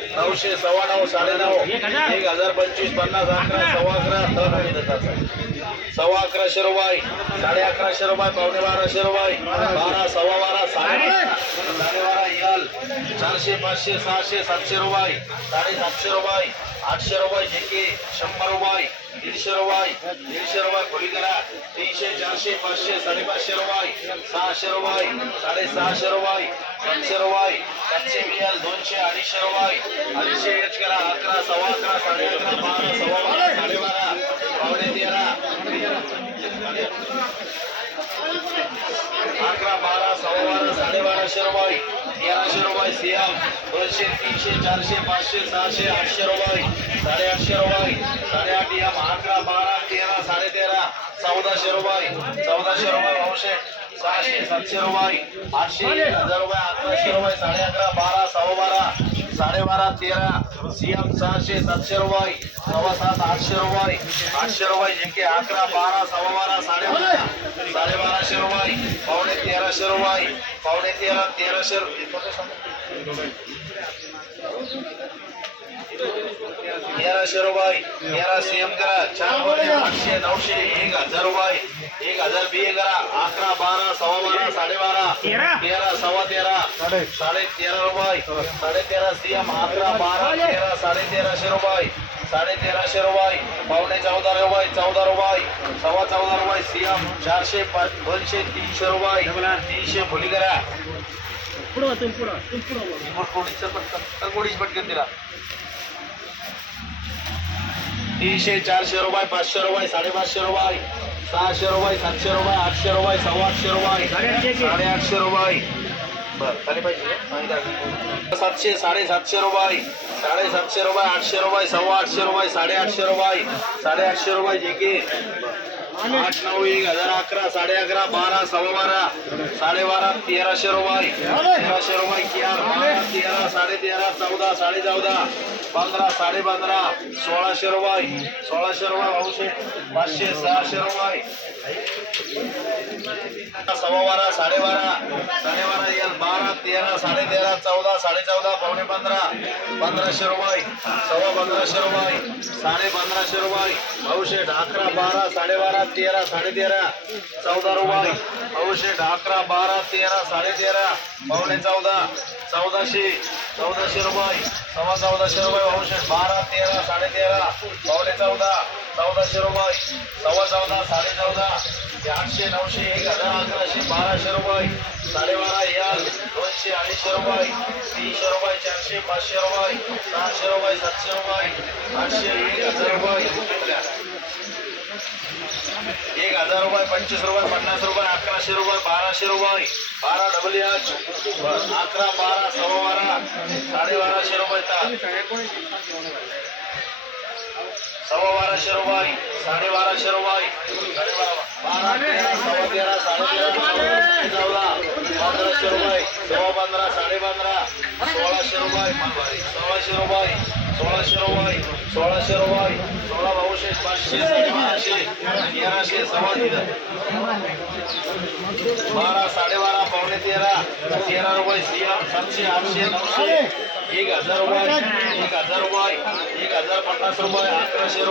नऊशे सव्वा नऊ साडे नऊ. एक हजार. पंचवीस पन्नास अकरा सव्वा अकरा. सव्वा अकराशे रुपये साडे अकराशे रुपये पावणे बाराशे रुपये बारा सव्वा बारा साडे साडे. बारा यल चारशे पाचशे सहाशे सातशे रुपये साडे सातशे रुपये आठशे रुपये जेके. शंभर रुपये दीडशे रुपये दीडशे रुपये तीनशे चारशे पाचशे साडेपाचशे रुपये सहाशे रुपये साडेसहाशे रुपये सातशे रुपये सातशे मिळाल दोनशे अडीचशे रुपये अडीचशे एच करा अकरा सव्वा अकरा साडे अकरा बारा सव्वा बारा साडेबारा पावणे तेरा अकरा बारा सव्वा बारा साडेबाराशे रुपये तेराशे रुपये सियाम दोनशे तीनशे चारशे पाचशे सहाशे आठशे रुपये साडेआठशे रुपये साडेआठ याम अकरा बारा तेरा साडे तेरा चौदाशे रुपये चौदाशे रुपये नऊशे सहाशे सातशे रुपये आठशे हजार रुपये अकराशे रुपये साडे अकरा बारा सव्वा बारा साडेबारा तेरा सीएम सहाशे सातशे रुपये सव्वा सात आठशे रुपये आठशे रुपये जेके अकरा बारा सव्वा बारा साडेबारा साडेबाराशे रुपये पावणे तेराशे रुपये पावणे तेरा तेराशे रुपये. तेराशे रुपये तेरा सीएम करा चार आठशे नऊशे एक हजार रुपये एक हजार बी करा अकरा बारा सव्वा बारा साडेबारा तेरा. तेरा सव्वा तेरा साडे तेरा रुपये साडे तेरा सीएम अकरा बारा तेरा साडे तेराशे रुपये साडे तेराशे रुपये पावणे चौदा रुपये चौदा रुपये सव्वा चौदा रुपये सीएम चारशे पाच दोनशे तीनशे रुपये तीनशे फुली करा. पुढं तुम्ही पुढं तुम्ही पुढं पटकन दिला. तीनशे चारशे रुपये पाचशे रुपये साडेपाचशे रुपये सहाशे रुपये सातशे रुपये आठशे रुपये सव्वा आठशे रुपये साडेआठशे. साडेआठशे रुपये बर खाली पाहिजे सांगा. सातशे साडेसातशे रुपये साडेसातशे रुपये आठशे रुपये सव्वा आठशे रुपये साडेआठशे रुपये साडेआठशे रुपये जे के आठ नऊ एक हजार अकरा साडे अकरा बारा सव्वा बारा साडेबारा तेराशे रुपये. तेराशे रुपये बारा तेरा साडे तेरा चौदा साडे चौदा पंधरा साडे पंधरा सोळाशे रुपये. सोळाशे रुपये भाऊशे पाचशे सहाशे रुपये. सव्वा बारा साडेबारा साडेबारा येईल बारा तेरा साडे तेरा चौदा साडे चौदा पावणे पंधरा पंधराशे रुपये. सव्वा पंधराशे रुपये साडे पंधराशे रुपये. भाऊशेठ अकरा बारा साडेबारा तेरा साडे तेरा चौदा रुपये भाऊशेठ अकरा बारा तेरा साडे तेरा पावणे चौदा चौदाशे चौदाशे रुपये सव्वा चौदाशे रुपये भाऊशेठ बारा तेरा साडेतेरा. पावणे चौदा चौदाशे रुपये सव्वा चौदा साडे चौदा. आठशे नऊशे एक हजार अकराशे बाराशे रुपये साडेबारा याल दोनशे अडीचशे रुपये तीनशे रुपये चारशे पाचशे रुपये सहाशे रुपये सातशे रुपये आठशे एक हजार रुपये एक हजार रुपये पंचवीस रुपये पन्नास रुपये अकराशे रुपये बाराशे रुपये बारा डबल एच अकरा बारा सव्वा बारा साडेबाराशे रुपये सव्वा बाराशे रुपये साडेबाराशे रुपये साडेबारा बारा. तेरा सव्वा तेरा साडे तेरा चौदा पंधराशे रुपये सव्वा पंधरा साडे पंधरा सोळाशे रुपये सोळाशे रुपये सोळाशे रुपये सोळाशे रुपये सोळा भाऊशे पाचशे बाराशे तेराशे सव्वा बारा साडेबारा पावणे तेरा तेरा रुपये सातशे आठशे नऊशे एक हजार रुपये एक हजार रुपये एक हजार पन्नास रुपये अकराशे